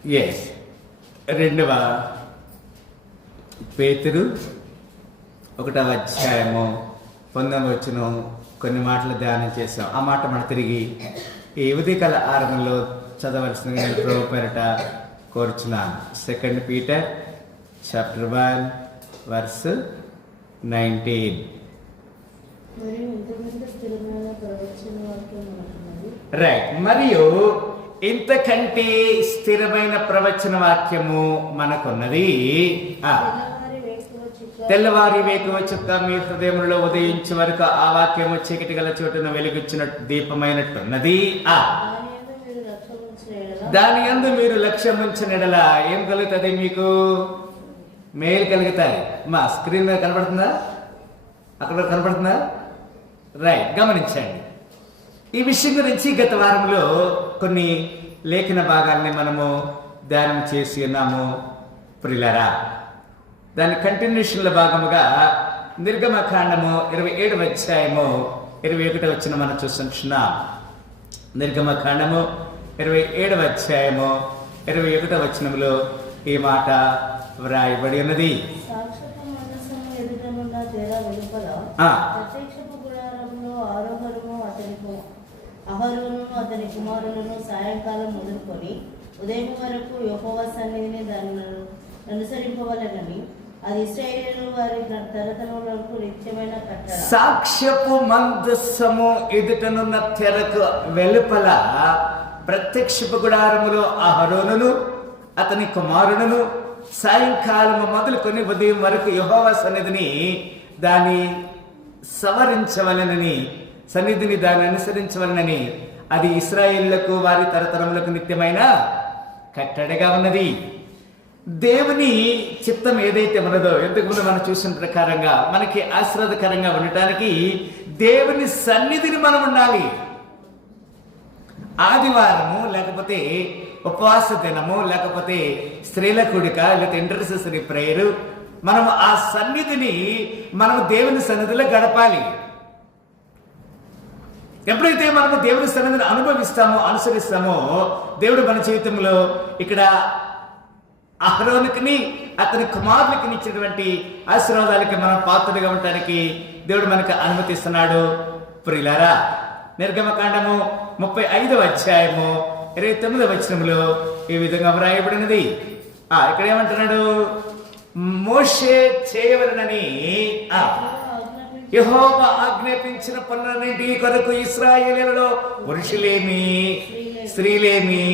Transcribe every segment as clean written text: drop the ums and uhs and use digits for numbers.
Yes, 2వ పేతురు 1వ అధ్యాయము 19వ వచనం కొన్ని మాటలు ధ్యానం చేసాం. ఆ మాట మనం తిరిగి ఈ ఉదయకాల ఆరంభంలో చదవలసిందిగా నేను ప్రభు పేరట కోరుచున్నాను. 2 Peter chapter 1 verse 19. రైట్. మరియు ఇంతకంటే స్థిరమైన ప్రవచన వాక్యము మనకున్నది. తెల్లవారి వేకువ చుక్క మీ హృదయంలో ఉదయించే వరకు ఆ వాక్యము చీకటి గల చోటున వెలుగుచ్చినట్టు దీపమైనట్టున్నది. దాని యందు మీరు లక్ష్యం ఉంచిన ఎడల ఏం కలుగుతుంది? మీకు మేలు కలుగుతాయి. మా స్క్రీన్ మీద కనపడుతుందా? అక్కడ కనపడుతుందా? రైట్, గమనించండి. ఈ విషయం గురించి గత వారంలో కొన్ని లేఖన భాగాల్ని మనము ధ్యానం చేసి ఉన్నాము ప్రియులారా. దాని కంటిన్యూషన్ల భాగముగా నిర్గమకాండము 27వ అధ్యాయము 21వ వచనం మనం చూస్తున్నాం. నిర్గమకాండము 27వ అధ్యాయము 21వ వచనంలో ఈ మాట వ్రాయబడి ఉన్నది. అహరోను అతని కుమారులను సాయంకాలం మొదలుకొని ఉదయం వరకు యెహోవా సన్నిధిని దాన్ని అనుసరింపవలెనని అది ఇశ్రాయేలు వారి తరతరములకు నిత్యమైన కట్టడ. సాక్ష్యపు మందస్సము ఎదుటనున్న తెరకు వెలుపల ప్రత్యక్షపు గుడారములో అహరోనును అతని కుమారులను సాయంకాలము మొదలుకొని ఉదయం వరకు యెహోవా సన్నిధిని దాన్ని సవరించవలనని, సన్నిధిని దాన్ని అనుసరించవలనని అది ఇశ్రాయేలులకు వారి తరతరములకు నిత్యమైన కట్టడగా ఉన్నది. దేవుని చిత్తం ఏదైతే ఉన్నదో, ఇంతకుముందు మనం చూసిన ప్రకారంగా మనకి ఆశీర్వాదకరంగా ఉండటానికి దేవుని సన్నిధిని మనం ఉండాలి. ఆదివారము లేకపోతే ఉపవాస దినము లేకపోతే స్త్రీల కూడిక లేకపోతే ఇంటర్సెసరీ ప్రేయర్, మనం ఆ సన్నిధిని మనం దేవుని సన్నిధిలో గడపాలి. ఎప్పుడైతే మనము దేవుని సన్నిధిని అనుభవిస్తామో అనుసరిస్తామో దేవుడు మన జీవితంలో ఇక్కడ అహరోనుకిని అతని కుమారులకి ఇచ్చినటువంటి ఆశీర్వాదాలకి మనం పాత్రలుగా ఉండటానికి దేవుడు మనకు అనుమతిస్తున్నాడు ప్రియులారా. నిర్గమకాండము 35వ అధ్యాయము 29వ వచనంలో ఈ విధంగా వ్రాయబడినది. ఇక్కడ ఏమంటున్నాడు? మోషే చేయవలనని యెహోవా ఆజ్ఞాపించిన పనులన్నింటి కొరకు ఇశ్రాయేలీయులలో పురుషులేమి స్త్రీలేమి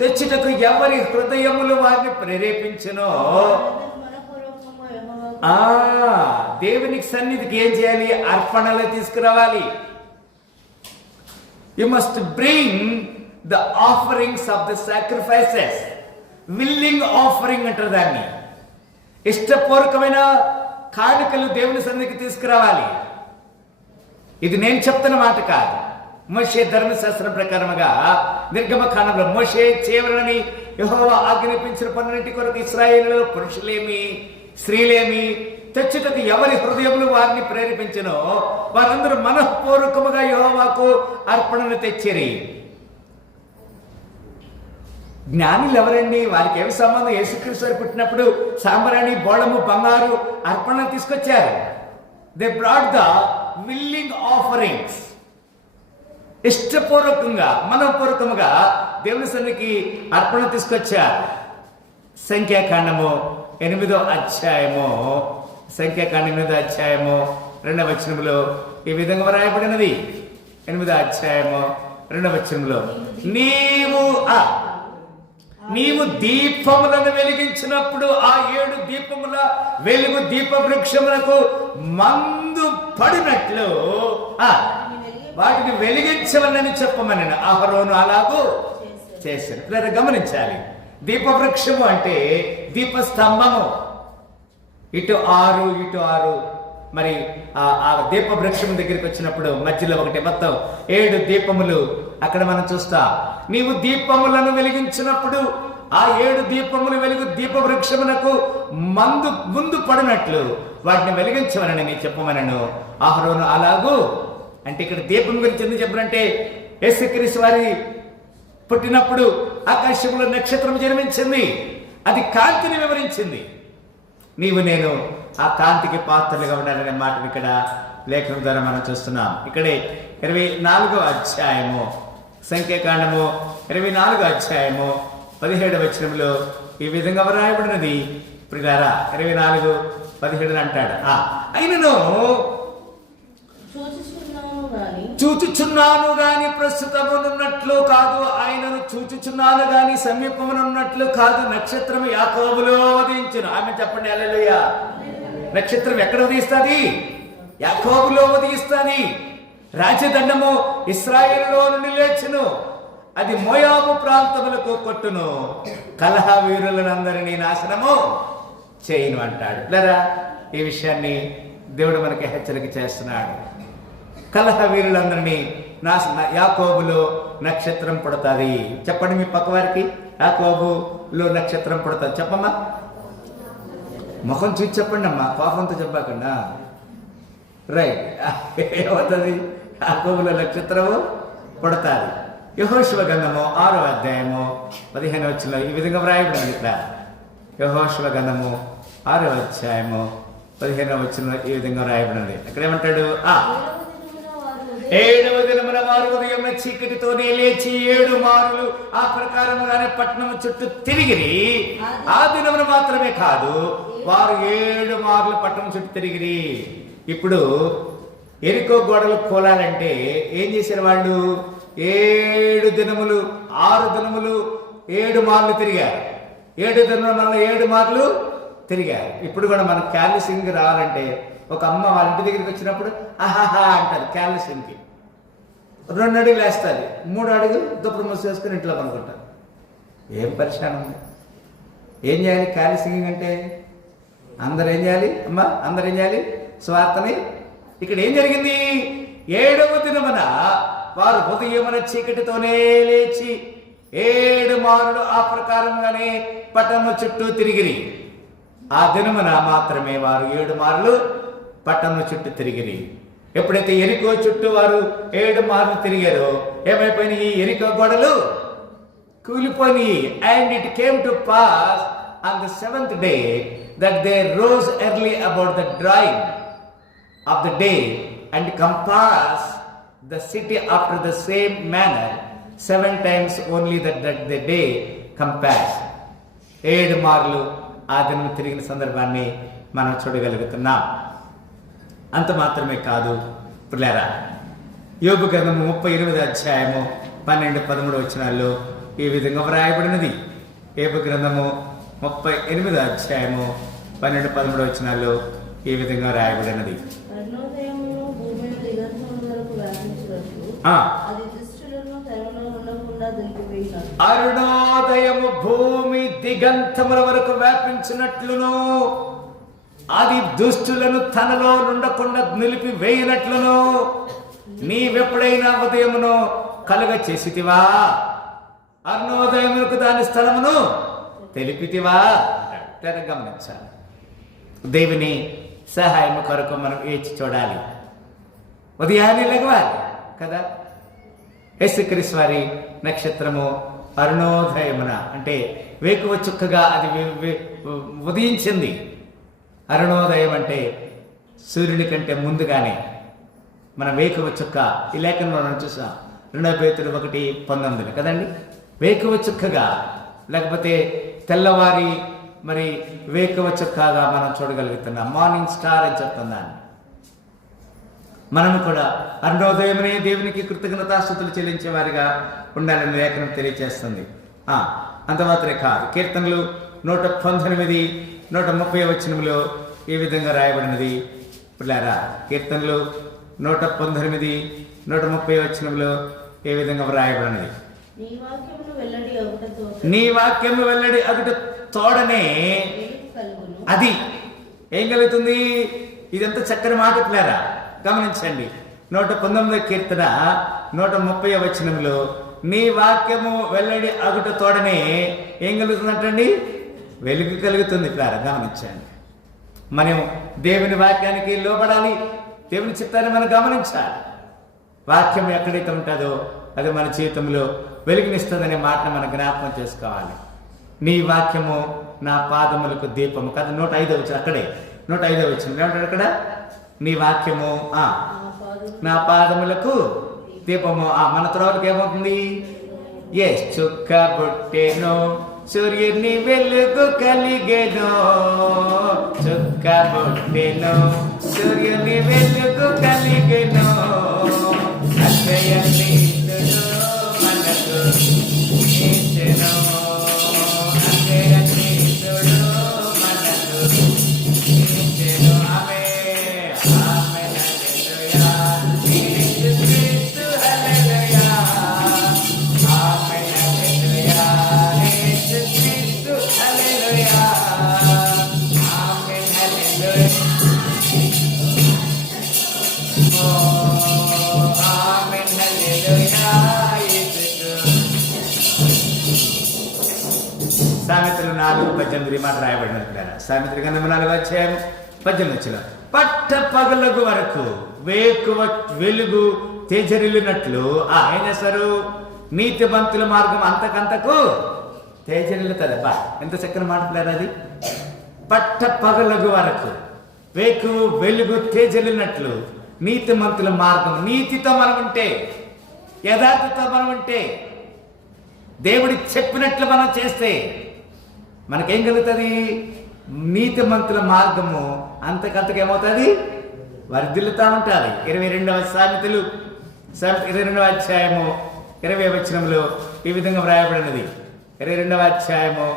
తెచ్చుటకు ఎవరి హృదయములు వారిని ప్రేరేపించునో దేవునికి సన్నిధికి ఏం చేయాలి? అర్పణలు తీసుకురావాలి. You must bring the offerings of the sacrifices. Willing offering అంటారు దాన్ని. ఇష్టపూర్వకమైన కానుకలు దేవుని సన్నిధికి తీసుకురావాలి. ఇది నేను చెప్తున్న మాట కాదు. మోషే ధర్మశాస్త్రం ప్రకారముగా నిర్గమకాండంలో మోషే చేయవలనని యెహోవా ఆజ్ఞాపించిన పనులన్నిటి కొరకు ఇశ్రాయేలులో పురుషులేమి స్త్రీలేమి తెచ్చుటకు ఎవరి హృదయములు వారిని ప్రేరేపించునో వారందరూ మనఃపూర్వకముగా యెహోవాకు అర్పణలు తెచ్చిరి. జ్ఞానులు ఎవరండి? వారికి ఏమి సంబంధం? యేసుక్రీస్తు పుట్టినప్పుడు సాంబ్రాణి బోళము బంగారు అర్పణలు తీసుకొచ్చారు. They brought the willing offerings. ఇష్టపూర్వకంగా మనఃపూర్వకముగా దేవుని సన్నిధికి అర్పణ తీసుకొచ్చారు. సంఖ్యాకాండము 8వ అధ్యాయము 2వ వచనంలో ఈ విధంగా వ్రాయబడినది. 8వ అధ్యాయము 2వ వచనంలో నీవు దీపములను వెలిగించినప్పుడు ఆ 7 దీపముల వెలుగు దీప వృక్షములకు మందు పడినట్లు వాటిని వెలిగించవలని చెప్పమని అహరోను అలాగూ చేశాను. లేదా గమనించాలి, దీపవృక్షము అంటే దీపస్తంభము. ఇటు 6 ఇటు 6. మరి ఆ దీపవృక్షం దగ్గరికి వచ్చినప్పుడు మధ్యలో ఒకటి, మొత్తం 7 దీపములు అక్కడ మనం చూస్తాం. నీవు దీపములను వెలిగించినప్పుడు ఆ 7 దీపములు వెలుగు దీపవృక్షమునకు ముందు పడినట్లు వాటిని వెలిగించమని నేను చెప్పమనను అహరోను అలాగూ. అంటే ఇక్కడ దీపం గురించి ఎందుకు చెప్పారంటే యేసుక్రీస్తు వారి పుట్టినప్పుడు ఆకాశంలో నక్షత్రం జన్మించింది, అది కాంతిని వివరించింది. నీవు నేను ఆ కాంతికి పాత్రలుగా ఉండాలనే మాటను ఇక్కడ లేఖనం ద్వారా మనం చూస్తున్నాం. ఇక్కడే 24వ అధ్యాయము సంఖ్యాకాండము 24వ అధ్యాయము 17వ వచనంలో ఈ విధంగా వ్రాయబడినది. ప్రియులారా 24:17 అంటాడు, అయినను చూచుచున్నాను గాని ప్రస్తుతమునున్నట్లు కాదు, ఆయనను చూచుచున్నాను గాని సమీపమునున్నట్లు కాదు, నక్షత్రం యాకోబులో ఉదయించును. ఆమె చెప్పండి హల్లెలూయా. నక్షత్రం ఎక్కడ ఉదయిస్తుంది? యాకోబులో ఉదయిస్తుంది. రాజదండము ఇశ్రాయేలులో నుండి లేచును, అది మోయాబు ప్రాంతములకు కొట్టును, కలహ వీరులందరినీ నాశనము చేయను అంటాడు. లేరా, ఈ విషయాన్ని దేవుడు మనకి హెచ్చరిక చేస్తున్నాడు. కలహ వీరులందరినీ యాకోబులో నక్షత్రం పుడతాది. చెప్పండి మీ పక్క వారికి, యాకోబులో నక్షత్రం పుడతాది. చెప్పమ్మా, ముఖం చూసి చెప్పండి అమ్మా, కోపంతో చెప్పకుండా. రైట్, ఏమవుతుంది? యాకోబులో నక్షత్రము పుడతాది. యెహోషువ గ్రంథము 6వ అధ్యాయము 15వ వచనంలో ఈ విధంగా వ్రాయబడింది. ఇక్కడ యెహోషువ గ్రంథము 6వ అధ్యాయము 15వ వచనంలో ఈ విధంగా వ్రాయబడింది. అక్కడ ఏమంటాడు? 7వ దినమున వారు ఉదయం చీకటితోనే లేచి 7 మారులు ఆ ప్రకారముగానే పట్టణం చుట్టూ తిరిగిరి. ఆ దినమున మాత్రమే కాదు, వారు 7 మార్లు పట్టణం చుట్టూ తిరిగిరి. ఇప్పుడు ఎరికో గోడలు కూలాలంటే ఏం చేశారు వాళ్ళు? 7 దినములు 6 దినములు 7 మార్లు తిరిగారు. 7 దినముల 7 మార్లు తిరిగారు. ఇప్పుడు కూడా మనం క్యాన్వసింగ్ రావాలంటే ఒక అమ్మ వాళ్ళ ఇంటి దగ్గరికి వచ్చినప్పుడు ఆహాహా అంటారు. క్యాన్వసింగ్కి 2 అడుగులు వేస్తుంది, 3 అడుగులు దుప్పటి మూసి వేసుకుని ఇంట్లో పనుకుంటారు. ఏం పరిశానం ఉంది? ఏం చేయాలి క్యాన్వసింగ్ అంటే? అందరు ఏం చేయాలి అమ్మ? అందరు ఏం చేయాలి? స్వార్థని. ఇక్కడ ఏం జరిగింది? 7వ దినమున వారు ఉదయమున చీకటితోనే లేచి 7 మారులు ఆ ప్రకారంగానే పట్టణము చుట్టూ తిరిగిరి. ఆ దినమున మాత్రమే వారు 7 మార్లు పట్టణము చుట్టూ తిరిగిరి. ఎప్పుడైతే ఎరికో చుట్టూ వారు 7 మార్లు తిరిగారో ఏమైపోయినాయి? ఎరికో గోడలు కూలిపోయినాయి. And it came to pass on the 7th day that they rose early about the dawning of the day and compass the city after the same manner 7 times only that the day compassed. 7 మార్లు ఆ దినం తిరిగిన సందర్భాన్ని మనం చూడగలుగుతున్నాం. అంత మాత్రమే కాదు పిల్లారా, యోబు గ్రంథము 38వ అధ్యాయము 12-13 వచనాల్లో ఈ విధంగా వ్రాయబడినది. యోబు గ్రంథము 38వ అధ్యాయము 12-13 వచనాల్లో ఈ విధంగా వ్రాయబడినది. అరుణోదయము భూమి దిగంతముల వరకు వ్యాపించినట్లును, అది దుష్టులను తనలో నుండకుండా నిలిపి వేయినట్లును నీవెప్పుడైనా ఉదయమును కలుగ చేసితివా? అరుణోదయములకు దాని స్థలమును తెలిపితివా? గమనించాలి. దేవుని సహాయం కొరకు మనం వేచి చూడాలి. ఉదయాన్నే లెగవాలి కదా. యేసుక్రీస్తు వారి నక్షత్రము అరుణోదయమున అంటే వేకువ చుక్కగా అది ఉదయించింది. అరుణోదయం అంటే సూర్యుని కంటే ముందుగానే మన వేకువ చుక్క. ఈ లేఖనంలో మనం చూసాం 2 పేతురు 1:19 కదండి. వేకువ చుక్కగా లేకపోతే తెల్లవారి మరి వేకువ చుక్కగా మనం చూడగలుగుతున్నాం. మార్నింగ్ స్టార్ అని చెప్తున్నాను. మనము కూడా అరుణోదయమనే దేవునికి కృతజ్ఞతాస్తుతులు చెల్లించే వారిగా ఉండాలని లేఖనం తెలియజేస్తుంది. అంత మాత్రమే కాదు, కీర్తనలు 119, 130 వచనములో ఈ విధంగా రాయబడినది. పిల్లారా, కీర్తనలు 119, 130 వచనములో ఏ విధంగా వ్రాయబడినది? నీ వాక్యము వెల్లడి అగుట తోడనే అది ఏం కలుగుతుంది? ఇదంతా చక్కని మాట పిల్లారా, గమనించండి. 119వ కీర్తన 130వ వచనంలో నీ వాక్యము వెల్లడి అగుట తోడనే ఏం కలుగుతుందంటండి? వెలుగు కలుగుతుంది. పిల్లారా గమనించండి. మనం దేవుని వాక్యానికి లోబడాలి. దేవుని చిత్తాన్ని మనం గమనించాలి. వాక్యం ఎక్కడైతే ఉంటుందో అది మన జీవితంలో వెలుగునిస్తుందనే మాటను మనం జ్ఞాపకం చేసుకోవాలి. నీ వాక్యము నా పాదములకు దీపము కదా. 105 వచ్చిన అక్కడే 105 వచ్చిన ఏమంటాడు అక్కడ? నీ వాక్యము నా పాదములకు దీపము. మన త్రోవలకు ఏమవుతుంది? చుక్క పుట్టెను, సూర్యుని వెలుగు కలిగెను. చుక్క పుట్టెను, సూర్యుని వెలుగు కలిగెను. అక్షయనీతుడు మనకు ఇచ్చెను. అక్షయనీతుడు మనకు ఇచ్చెను. ఆమేన్ ఆమేన్ హల్లెలూయా. యేసుక్రీస్తు హల్లెలూయా. ఆమేన్ హల్లెలూయా. యేసుక్రీస్తు హల్లెలూయా. ఆమేన్ హల్లెలూయా. ఆమేన్ హల్లెలూయా. సామెతలు 4:18 మాట రాయబడినట్టు. సామెతలు గ్రంథం 4:18 పట్ట పగలగు వరకు వేకువ వెలుగు తేజరిల్లినట్లు ఆయన సరు నీతిమంతుల మార్గం అంతకంతకు తేజరిల్లుతుంది. బా ఎంత చక్కని మాట ప్లేరు అది. పట్ట పగలగు వరకు వేకువ వెలుగు తేజరిల్లినట్లు నీతిమంతుల మార్గం. నీతితో మనం ఉంటే, యథార్థతో మనం ఉంటే, దేవుడి చెప్పినట్లు మనం చేస్తే మనకేం కలుగుతుంది? నీతిమంతుల మార్గము అంతకంతకు ఏమవుతుంది? వర్ధిల్లుతా ఉంటుంది. 22వ సామెతలు 22వ అధ్యాయము 20వ వచనంలో ఈ విధంగా వ్రాయబడినది. 22వ అధ్యాయము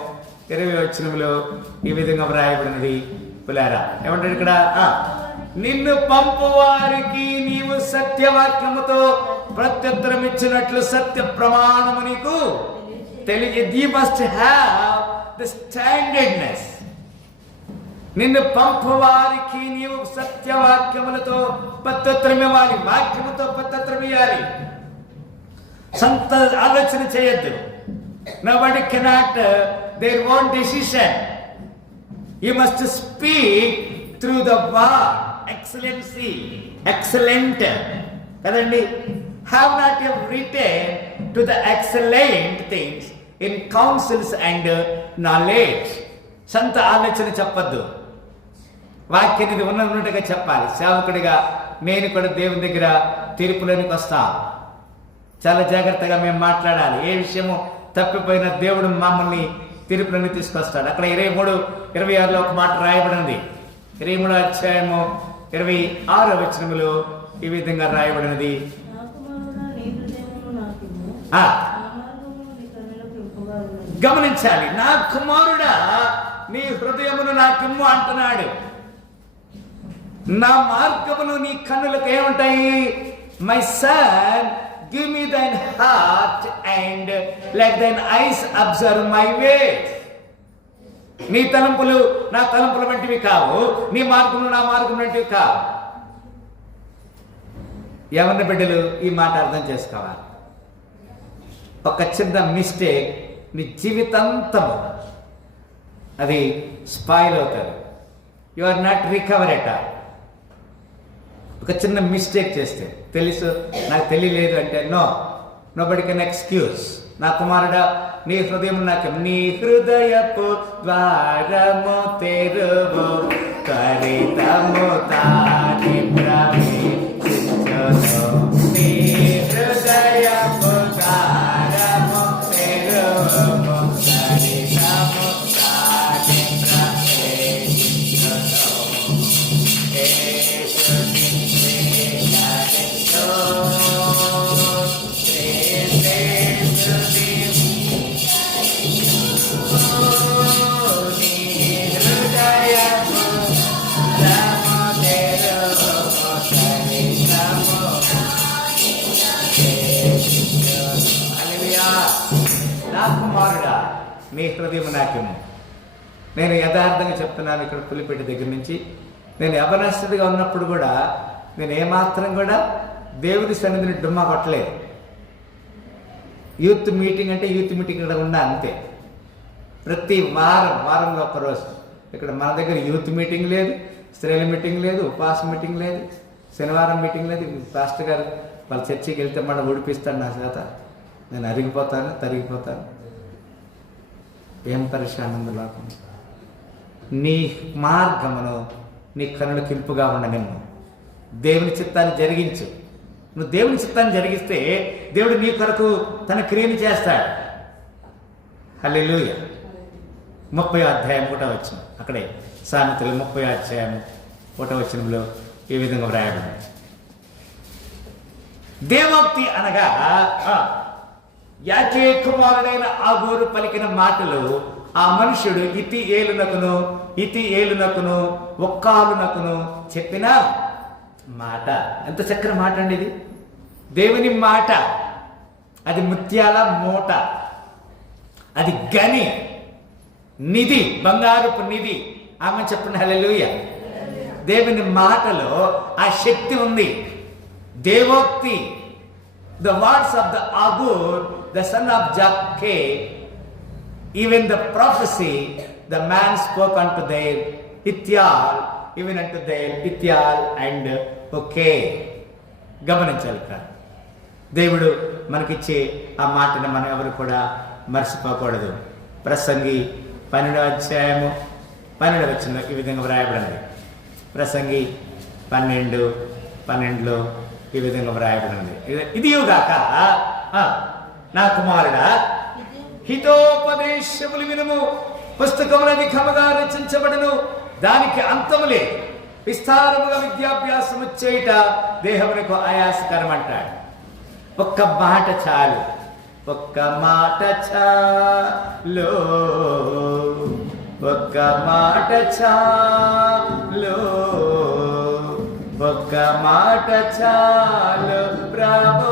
20వ వచనంలో ఈ విధంగా వ్రాయబడినది. పులారా ఏమంటాడు ఇక్కడ? నిన్ను పంపు వారికి నీవు సత్యవాక్యముతో ప్రత్యుత్తరం ఇచ్చినట్లు సత్య ప్రమాణము నీకు తెలియదు. You must have the standardness. నిన్ను పంపు వారికి నీవు సత్యవాక్యములతో ప్రత్యుత్తరం ఇవ్వాలి. వాక్యముతో ప్రత్యుత్తరం ఇవ్వాలి. సొంత ఆలోచన చేయొద్దు. Nobody cannot their own decision. You must speak through the word. Excellency, excellent కదండి. Have not you written to the excellent things in councils and knowledge. సొంత ఆలోచన చెప్పద్దు. వాక్యాన్ని ఉన్నట్టుగా చెప్పాలి. సేవకుడిగా నేను కూడా దేవుని దగ్గర తీర్పులోనికి వస్తా. చాలా జాగ్రత్తగా మేము మాట్లాడాలి. ఏ విషయము తప్పిపోయిన దేవుడు మమ్మల్ని తీర్పులోకి తీసుకొస్తాడు. అక్కడ 23:26 ఒక మాట రాయబడినది. 23వ అధ్యాయము 26వ వచనములో ఈ విధంగా రాయబడినది. గమనించాలి. నా కుమారుడా నీ హృదయమును నాకిమ్ము అంటున్నాడు. నా మార్గములు నీ కన్నులకు ఏముంటాయి? My son give me దైన్ heart and let దైన్ ice observe my వేస్. నీ తలంపులు నా తలంపుల వంటివి కావు, నీ మార్గములు నా మార్గం వంటివి కావు. యవన బిడ్డలు ఈ మాట అర్థం చేసుకోవాలి. ఒక చిన్న మిస్టేక్ నీ జీవితాంతము అది స్పాయిల్ అవుతుంది. You are not recover at all. ఒక చిన్న మిస్టేక్ చేస్తే తెలుసు నాకు తెలియలేదు అంటే నోబడి కెన్ ఎక్స్క్యూజ్. నా కుమారుడా నీ హృదయం నాకు నీ హృదయపు ద్వారము తెరువు త్వరితము తాని ప్రవేశించును. నీ హృదయపు ద్వారము తెరువు త్వరితము తాని ప్రవేశించును. నా కుమారుడా నీ హృదయం నాకేమో. నేను యథార్థంగా చెప్తున్నాను. ఇక్కడ పులిపేట దగ్గర నుంచి నేను యవనస్తుడిగా ఉన్నప్పుడు కూడా నేను ఏమాత్రం కూడా దేవుడి సన్నిధిని డుమ్మా కొట్టలేదు. యూత్ మీటింగ్ అంటే యూత్ మీటింగ్ ఇక్కడ ఉన్నా అంతే. ప్రతి వారంలో ఒకరోజు ఇక్కడ మన దగ్గర యూత్ మీటింగ్ లేదు, స్త్రీల మీటింగ్ లేదు, ఉపవాస మీటింగ్ లేదు, శనివారం మీటింగ్ లేదు. పాస్టర్ గారు వాళ్ళ చర్చికి వెళ్తే మళ్ళీ ఉడిపిస్తాడు నా చేత, నేను అరిగిపోతాను, తరిగిపోతాను. ఏం పరిశానందు లోకం. నీ మార్గమును నీ కనులకు ఇంపుగా ఉండనిమ్ము. దేవుని చిత్తాన్ని జరిగించు. నువ్వు దేవుని చిత్తాన్ని జరిగిస్తే దేవుడు నీ కొరకు తన క్రియను చేస్తాడు. హల్లెలూయా. 30వ అధ్యాయం 1వ వచనం, అక్కడే సామెతలు 30వ అధ్యాయం 1వ వచనంలో ఈ విధంగా వ్రాయబడింది. దేవోక్తి అనగా యాకే కుమారుడైన ఆగోరు పలికిన మాటలు ఆ మనుషుడు ఇతి ఏలునకును ఒక్కాలునకును చెప్పిన మాట. ఎంత చక్కని మాట అండి ఇది. దేవుని మాట, అది ముత్యాల మూట, అది గని, నిధి, బంగారపు నిధి. ఆమె చెప్పండి హల్లెలూయా. దేవుని మాటలో ఆ శక్తి ఉంది. దేవోక్తి, the words of the Agur, the son of Japheth, even the prophecy the man spoke unto their Ityal, even unto their Ityal and okay. గమనించాలి కాదు. దేవుడు మనకిచ్చే ఆ మాటను మనం ఎవరు కూడా మర్చిపోకూడదు. ప్రసంగి 12వ అధ్యాయము 12వ వచనంలో ఈ విధంగా వ్రాయబడింది. ప్రసంగి 12:12లో ఈ విధంగా వ్రాయబడింది. ఇదియుగాక నా కుమారుడా, హితోపదేశములు వినుము. పుస్తకములు అధికముగా రచించబడును, దానికి అంతములే. విస్తారముగా విద్యాభ్యాసము చేయుట దేహమునకు ఆయాసకరం అంటాడు. ఒక్క మాట చాలు, ఒక్క మాట చాలు, ఒక్క మాట చాలు, ఒక్క మాట చాలు ప్రభు.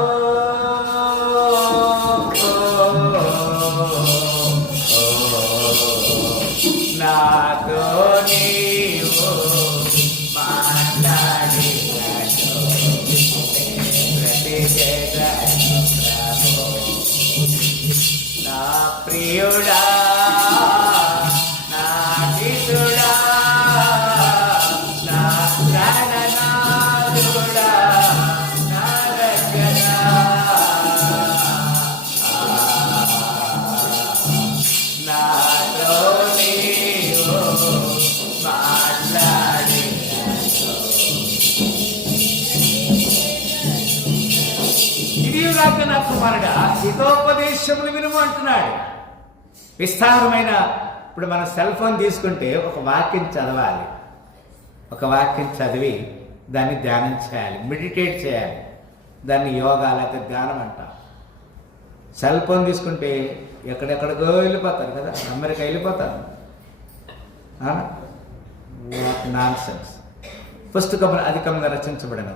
నాతో నీవు మాట్లాడినట్టు ప్రతిచేదను ప్రభు. నా ప్రియుడా, నా హితుడా, నా ప్రాణనాథుడా, నా రక్షణ, నాతో నీవు మాట్లాడినట్టు. ఇదియుగాక నా కుమారుడా, హితోపదేశములు వినుము అంటున్నాడు. విస్తారమైన, ఇప్పుడు మనం సెల్ ఫోన్ తీసుకుంటే ఒక వాక్యం చదవాలి, ఒక వాక్యం చదివి దాన్ని ధ్యానం చేయాలి, మెడిటేట్ చేయాలి. దాన్ని యోగా లేకపోతే ధ్యానం అంటాం. సెల్ ఫోన్ తీసుకుంటే ఎక్కడెక్కడికో వెళ్ళిపోతారు కదా, అమెరికా వెళ్ళిపోతారు. Non sense. పుస్తకములు అధికంగా రచించబడను,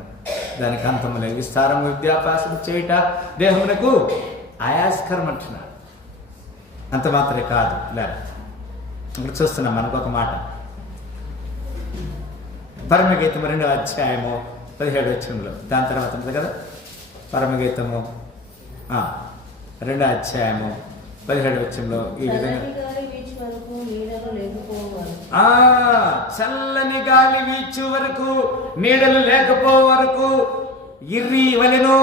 దానికి అంతములే. విస్తారము విద్యాభ్యాసం చేయుట దేహమునకు ఆయాస్కరం అంటున్నాడు. అంత మాత్రమే కాదు, లేదు. ఇప్పుడు చూస్తున్నాం మనకు ఒక మాట. పరమగీతము 2వ అధ్యాయము 17వ వచనంలో, దాని తర్వాత ఉంటుంది కదా పరమగీతము 2వ అధ్యాయము 17వ వచనంలో ఈ విధంగా, చల్లని గాలి వీచు వరకు నీడలు లేకపో వరకు ఇర్రి వలెను,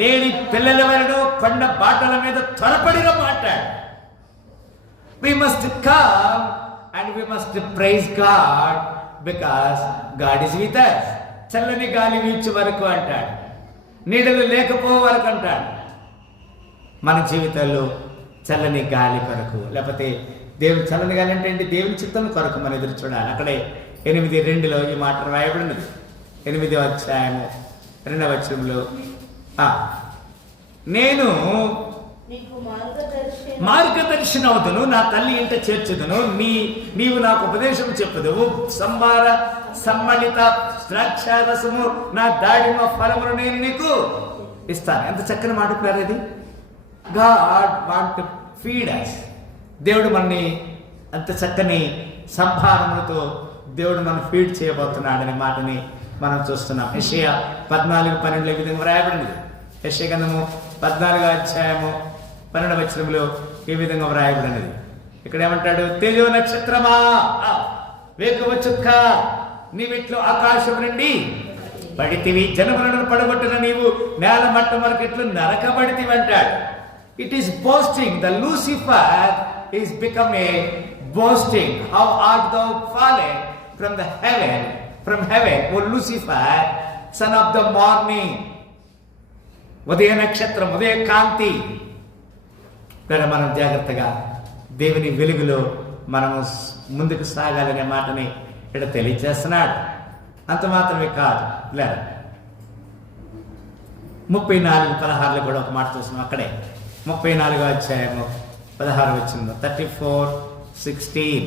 లేడి పిల్లల వలెను కొండ బాటల మీద త్వరపడిన మాట్లాడు. We must come and we must praise God because God is with us. చల్లని గాలి వీచు వరకు అంటాడు, నీడలు లేకపో వరకు అంటాడు. మన జీవితాల్లో చల్లని గాలి కొరకు, లేకపోతే దేవుని చల్లని గాలి అంటే ఏంటి? దేవుని చిత్తం కొరకు మనం ఎదురు చూడాలి. అక్కడే 8:2లో ఈ మాట రాయబడినది. 8వ అధ్యాయము 2వ వచనంలో, నేను మార్గదర్శనం అవుతును, నా తల్లి ఇంట చేర్చుదును, నీవు నాకు ఉపదేశం చెప్పుదువు. సంబార సమ్మళిత ద్రాక్షారసము నా దాడిమ ఫలమును నేను నీకు ఇస్తాను. ఎంత చక్కని మాట పేరు ఇది. God want to feed us. దేవుడు మనని అంత చక్కని సంభారములతో దేవుడు మనం ఫీడ్ చేయబోతున్నాడనే మాటని మనం చూస్తున్నాం. యెషయా 14:12 ఈ విధంగా వ్రాయబడింది. యెషయా గ్రంథము 14వ అధ్యాయము 12వ వచనంలో ఈ విధంగా వ్రాయబడినది. ఇక్కడ ఏమంటాడు? తేజో నక్షత్రమా, వేకువ చుక్క, నీవిట్లో ఆకాశం నుండి పడితివి, జనములను పడగొట్టిన నీవు నేల మట్టం వరకు ఎట్లు నరకబడితివి అంటాడు. It is boasting. The Lucifer is become a boasting. How art thou fallen from heaven, O Lucifer, son of the morning. ఉదయ నక్షత్రం, ఉదయ కాంతి. మనం జాగ్రత్తగా దేవుని వెలుగులో మనము ముందుకు సాగాలనే మాటని ఇక్కడ తెలియజేస్తున్నాడు. అంత మాత్రమే కాదు, లేదా 34:16 కూడా ఒక మాట చూస్తున్నాం. అక్కడే 34వ అధ్యాయము 16 వచ్చింది. 34:16.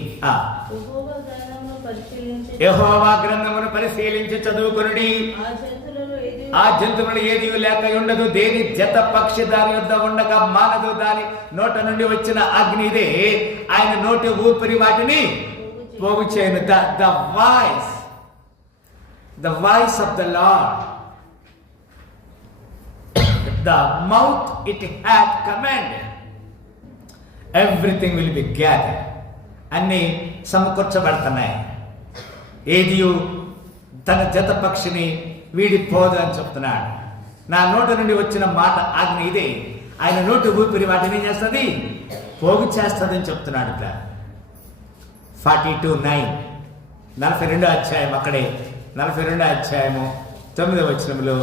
యెహోవా గ్రంథమును పరిశీలించి చదువుకొనుడి. ఆ జంతువులు ఏది లేక ఉండదు, దేని జత పక్షి దాని యొద్ద ఉండక మానదు. దాని నోట నుండి వచ్చిన అగ్ని ఇదే, ఆయన నోటి ఊపిరి వాటిని పోగు చేయను. The voice of the Lord, the mouth it hath commanded, everything will be gathered. అన్ని సమకూర్చబడుతున్నాయి. ఏదియు తన జత పక్షిని వీడిపోదు అని చెప్తున్నాడు. నా నోటి నుండి వచ్చిన మాట ఆజ్ఞ ఇదే, ఆయన నోటి ఊపిరి వాటిని ఏం చేస్తుంది, పోగు చేస్తుంది అని చెప్తున్నాడు. 42:9 42వ అధ్యాయం, అక్కడే 42వ అధ్యాయము 9వ వచనంలో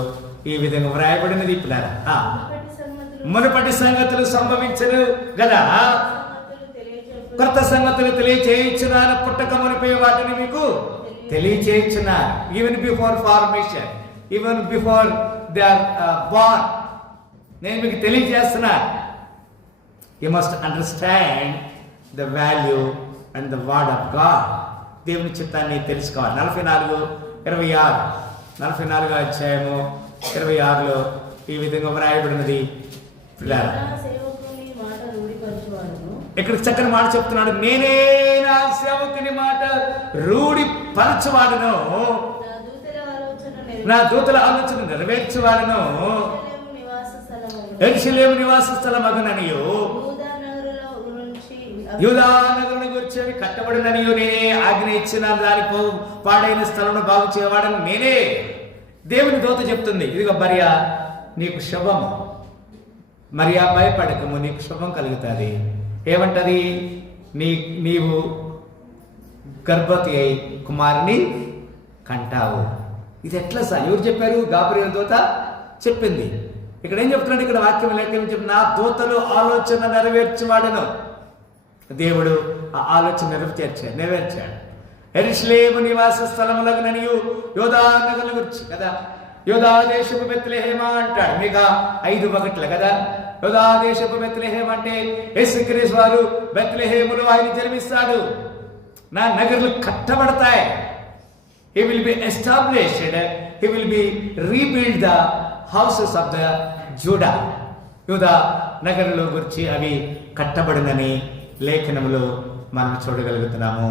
ఈ విధంగా వ్రాయబడినది. పిల్లరా, మునుపటి సంగతులు సంభవించను గదా, కొత్త సంగతులు తెలియచేయించున్నాను. పుట్టక మునిపే వాటిని మీకు తెలియచేయించున్నాను. Even before formation, even before they are born, నేను మీకు తెలియజేస్తున్నాను. You must understand the value and the word of God. దేవుని చిత్తాన్ని తెలుసుకోవాలి. 44:26 44వ అధ్యాయము 26లో ఈ విధంగా వ్రాయబడినది. ఇక్కడ చక్కని మాట చెప్తున్నాడు. నేనే నా సేవకుని మాట రూఢి పరచువాడును, నా దూతల ఆలోచన నెరవేర్చువాడును. యెరూషలేము నివాస స్థలమగుననియు, యూదా నగరుని గురించి అవి కట్టబడిననియు నేనే ఆజ్ఞ ఇచ్చిన. దాని పాడైన స్థలం బాగు చేయవాడని నేనే. దేవుని దూత చెప్తుంది, ఇదిగో మరియా నీకు శుభము, మరియా భయపడకము, నీకు శుభం కలుగుతుంది. ఏమంటది, నీవు గర్భవతి అయి కుమారుని కంటావు. ఇది ఎట్లా సార్, ఎవరు చెప్పారు? గాబ్రియల్ దూత చెప్పింది. ఇక్కడ ఏం చెప్తున్నాడు, ఇక్కడ వాక్యం లేక చెప్పి నా దూతలు ఆలోచన నెరవేర్చువాడను. దేవుడు ఆ ఆలోచన నెరవేర్చాడు. యెరూషలేము నివాస స్థలములగుననియు యూదా నగరుల గురించి కదా, యూదా దేశపు బెత్లెహేమా అంటాడు. మీకు 5:1 కదా. యూదా దేశపు బెత్లెహేం అంటే యేసుక్రీస్తు వారు బెత్లెహేములో ఆయన జన్మిస్తాడు. నా నగరులు కట్టబడతాయి. He will be established. He will be rebuild the houses of the Judah. యూదా నగరుల గురించి అవి కట్టబడినని లేఖనములో మనం చూడగలుగుతున్నాము.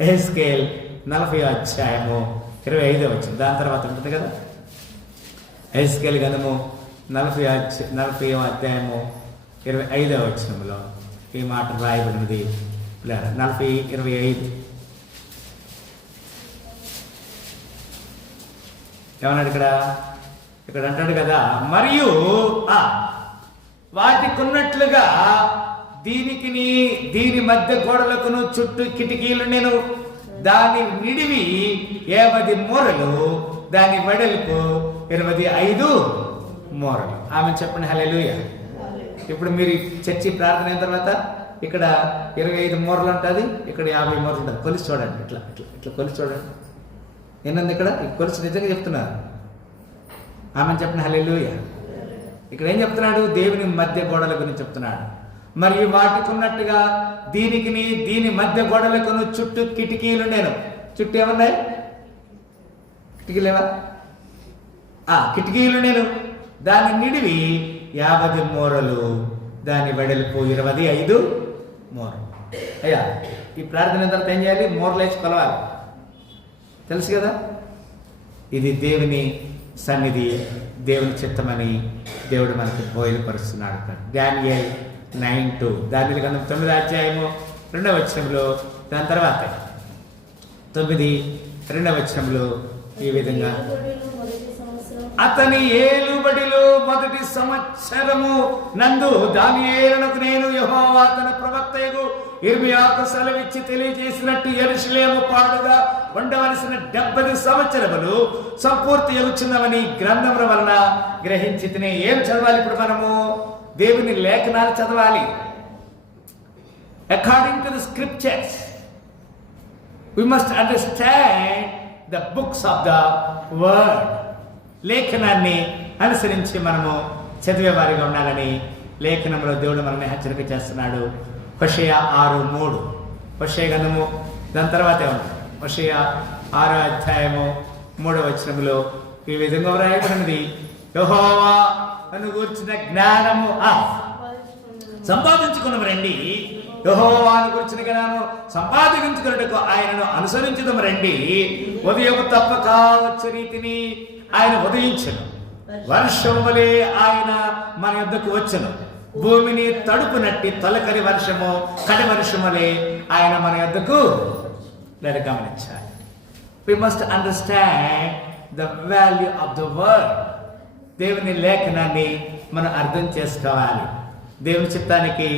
యెహెజ్కేల్ 40వ అధ్యాయము 25వ వచనం, దాని తర్వాత ఉంటుంది కదా. యెహెజ్కేల్ గ్రంథము 40వ అధ్యాయము 25వ వచనంలో ఈ మాట రాయబడినది. 40:25 ఏమన్నాడు ఇక్కడ అంటాడు కదా, మరియు వాటికున్నట్లుగా దీని మధ్య గోడలకును చుట్టూ కిటికీలు నేను దాని నిడివి 50 మూరలు, దాని వెడల్పు 25 మూరలు. ఆమె చెప్పండి హల్లెలూయా. ఇప్పుడు మీరు చర్చి ప్రార్థన అయిన తర్వాత ఇక్కడ 25 మూరలు ఉంటుంది, ఇక్కడ 50 మూరలు ఉంటుంది. కొలిసి చూడండి, ఇట్లా ఇట్లా ఇట్లా కొలిసి చూడండి. ఏంటంది ఇక్కడ కొలిసి నిజంగా చెప్తున్నారు. ఆమె చెప్పండి హల్లెలూయా. ఇక్కడ ఏం చెప్తున్నాడు, దేవుని మధ్య గోడల గురించి చెప్తున్నాడు. మరియు వాటికున్నట్టుగా దీని మధ్య గోడలకును చుట్టూ కిటికీలు నేను. చుట్టూ ఏమన్నాయి, కిటికీలేవా? కిటికీలు నేను, దాని నిడివి 50 మూరలు, దాని వెడల్పు 25 మూరలు. అయ్యా ఈ ప్రార్థన తర్వాత ఏం చేయాలి, మూరలు వేసి కొలవాలి. తెలుసు కదా, ఇది దేవుని సన్నిధి, దేవుని చిత్తమని దేవుడు మనకి బోయలుపరుస్తున్నాడు. దానియేలు 9:2 దానియేలు గ్రంథం 9వ అధ్యాయము 2వ వచనంలో, దాని తర్వాత 9:2 వచనంలో ఈ విధంగా ఏలుబడిలో మొదటి సంవత్సరం అతని ఏలుబడిలో మొదటి సంవత్సరము నందు దానియేలునకు నేను యెహోవా తన ప్రవక్తయగు యిర్మీయాకు సెలవిచ్చి తెలియజేసినట్టు యెరూషలేము పాడుగా ఉండవలసిన 70 సంవత్సరములు సంపూర్తి అగుచున్నవని గ్రంథముల వలన గ్రహించి తినే. ఏం చదవాలి ఇప్పుడు మనము? దేవుని లేఖనాలు చదవాలి. According to the scriptures we must understand the books of the word. లేఖనాన్ని అనుసరించి మనము చదివేవారిగా ఉండాలని లేఖనంలో దేవుడు మనల్ని హెచ్చరిక చేస్తున్నాడు. హోషేయ 6:3 హోషేయ గ్రంథము, దాని తర్వాత ఏమన్నా హోషేయ 6వ అధ్యాయము 3వ వచనములో ఈ విధంగా వ్రాయబడినది, యెహోవా నన్ను గూర్చిన జ్ఞానము సంపాదించుకున్నాము రండి. యెహోవాను గురించిన జ్ఞానము సంపాదించుకున్నట్టుకు ఆయనను అనుసరించుదాం రండి. ఉదయం తప్పక వచ్చే రీతిని ఆయన ఉదయించను, వర్షం వలె ఆయన మన యొద్దకు వచ్చును. భూమిని తడుపునట్టి తొలకరి వర్షము కడి వర్షం వలె ఆయన మన యొద్దకు గమనించాలి. We must understand the value of the word. దేవుని లేఖనాన్ని మనం అర్థం చేసుకోవాలి. దేవుని చిత్తానికి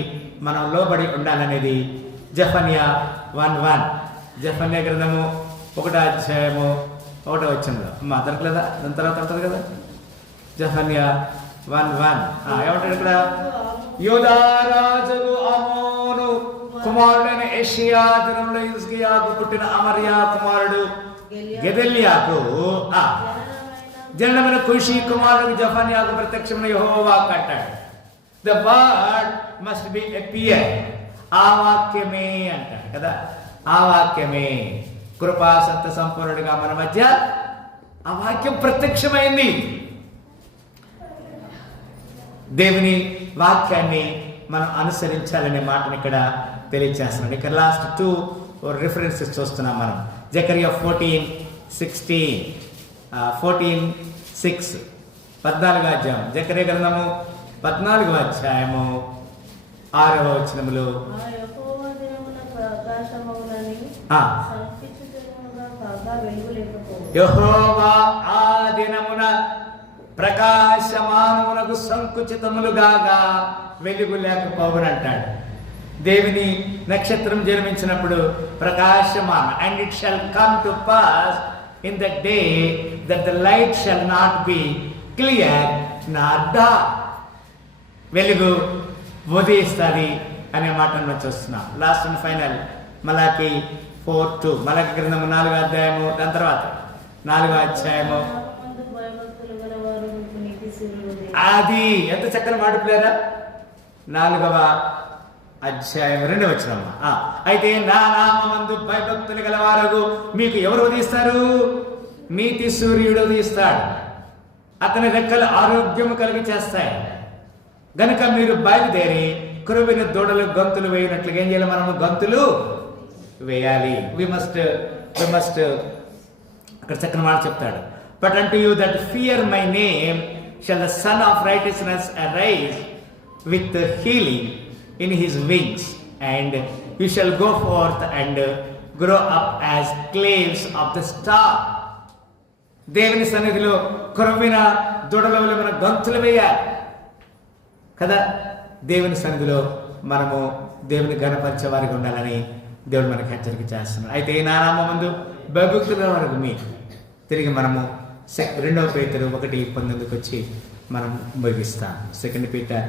మనం లోబడి ఉండాలనేది జెఫన్యా 1:1 జెఫన్యా గ్రంథము 1వ అధ్యాయము 1వ వచనంలో దొరకలేదా? దాని తర్వాత ఉంటుంది కదా జెఫన్యా 1:1. ఏమంటాడు ఇక్కడ? యూదా రాజు ఆమోను కుమారుడైన యెషయా దినంలో హిజ్కియాకు పుట్టిన అమర్యా కుమారుడు గెదల్యాకు జనమైన కుషి కుమారుడు జెఫన్యాకు ప్రత్యక్షమైన యెహోవా అంటాడు. The word must be appear. ఆ వాక్యమే అంటాడు కదా, ఆ వాక్యమే కృపా సత్య సంపూర్ణుడిగా మన మధ్య ఆ వాక్యం ప్రత్యక్షమైంది. దేవుని వాక్యాన్ని మనం అనుసరించాలనే మాటను ఇక్కడ తెలియజేస్తున్నాడు. ఇక్కడ లాస్ట్ 2 రిఫరెన్సెస్ చూస్తున్నాం మనం. జకర్యా 14:16 14:6 14వ అధ్యాయం జకర్యా గ్రంథము 14వ అధ్యాయము 6వ వచనములో యెహోవా దినమున ప్రకాశమగునని సంకించుచున్నగా కాగా వెలుగు లేకపోవును. యెహోవా ఆ దినమున ప్రకాశమానమునకు సంకుచితములుగాగా వెలుగు లేకపోవును అంటాడు. దేవుని నక్షత్రం జన్మించినప్పుడు ప్రకాశమాన, and it shall come to pass in the day that the light shall not be clear not dark. వెలుగు ఉదయిస్తుంది అనే మాటను మనం చూస్తున్నాం. లాస్ట్ అండ్ ఫైనల్ మలాకి 4:2 మలాకి గ్రంథము 4వ అధ్యాయము, దాని తర్వాత 4వ అధ్యాయము. అది ఎంత చక్కని మాట పిల్లారా. 4వ అధ్యాయం 2వ వచనం. అయితే నా నామమందు భయభక్తులు గలవారు మీకు ఎవరు ఉదయిస్తారు? నీతి సూర్యుడు ఉదయిస్తాడు, అతని రెక్కలు ఆరోగ్యము కలిగి చేస్తాయి. గనుక మీరు బయలుదేరి కురువిన దూడలు గంతులు వేయినట్లుగా ఏం చేయాలి? మనము గంతులు వేయాలి. వి మస్ట్ అక్కడ చక్కని మాట చెప్తాడు. But unto you that fear my name shall the sun of righteousness arise with healing in his wings and you shall go forth and grow up as calves of the star. దేవుని సన్నిధిలో కురువిన దూడల వల్ల మన గంతులు వేయాలి కదా. దేవుని సన్నిధిలో మనము దేవుని ఘనపరిచే వారికి ఉండాలని దేవుడు మనకి హెచ్చరిక చేస్తున్నాడు. అయితే నా నామమందు భయభక్తుల వరకు మీ తిరిగి మనము 2 పేతురు 1:19 వచ్చి మనం ముగిస్తాం. 2 Peter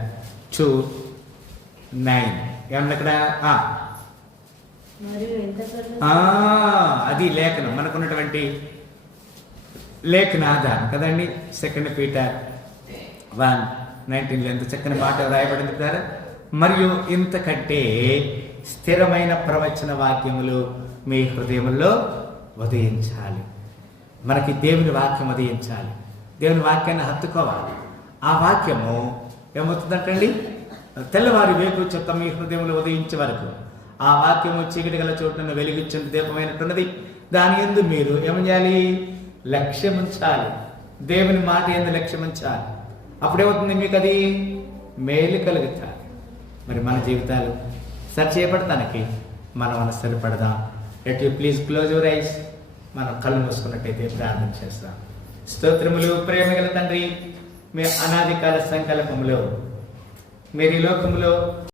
2:9 ఏమన్నా అక్కడ అది లేఖనం మనకున్నటువంటి లేఖన ఆధారం కదండి. 2 Peter 1:19 ఎంత చక్కని మాట రాయబడింది కదా. మరియు ఇంతకంటే స్థిరమైన ప్రవచన వాక్యములు మీ హృదయములో ఉదయించాలి. మనకి దేవుని వాక్యం ఉదయించాలి, దేవుని వాక్యాన్ని హత్తుకోవాలి. ఆ వాక్యము ఏమవుతుందంటండి? తెల్లవారి వేకు చెత్త మీ హృదయంలో ఉదయించే వరకు ఆ వాక్యము చీకటి గల చోటును వెలిగించిన దీపమైనట్టున్నది. దాని యందు మీరు ఏం చేయాలి? లక్ష్యం ఉంచాలి. దేవుని మాట యందు లక్ష్యం ఉంచాలి. అప్పుడేమవుతుంది? మీకు అది మేలు కలుగుతాయి. మరి మన జీవితాలు సరి చేయబడటానికి మనం సరిపడదాం. Let you please close your eyes. మనం కళ్ళు మూసుకున్నట్టయితే ప్రార్థన చేస్తాం. స్తోత్రములు ప్రేమగల తండ్రి, మీ అనాది కాల సంకల్పములో మీరు ఈ లోకములో